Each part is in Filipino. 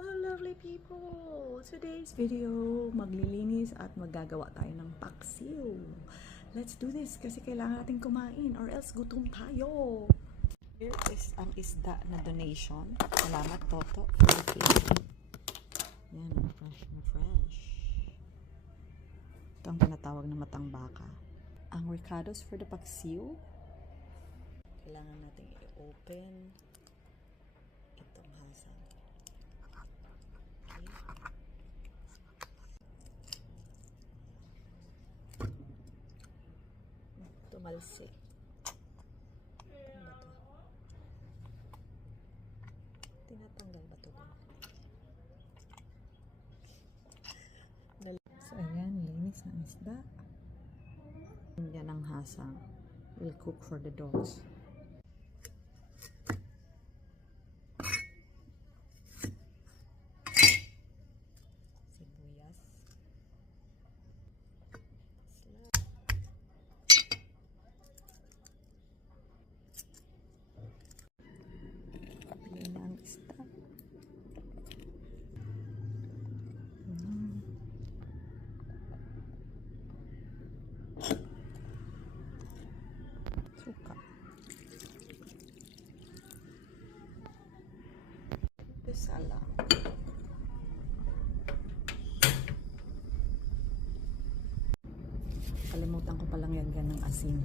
Hello lovely people! Today's video, maglilinis at maggagawa tayo ng paksiw. Let's do this kasi kailangan natin kumain or else gutom tayo. Here is ang isda na donation. Salamat Toto for the cake. Yan, fresh na fresh. Ito ang tinatawag na matang baka. Ang ricados for the paksiw. Kailangan natin i-open itong hasang. Tumalsik. Ano ba to? Tinatanggal ba to? So ayan, linis ng isda. Yan ang hasang. We'll cook for the dogs. Suka. Salam. Kalimutan ko palang yan ng asin.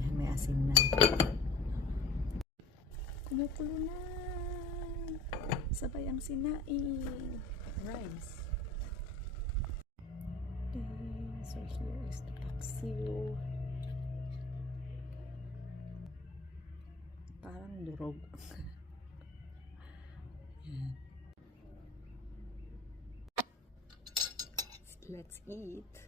Yan, may asin na. Kumukulo na. Sabay ang sinaing. Rice. So here is the paksiw. Parang durog. Let's eat.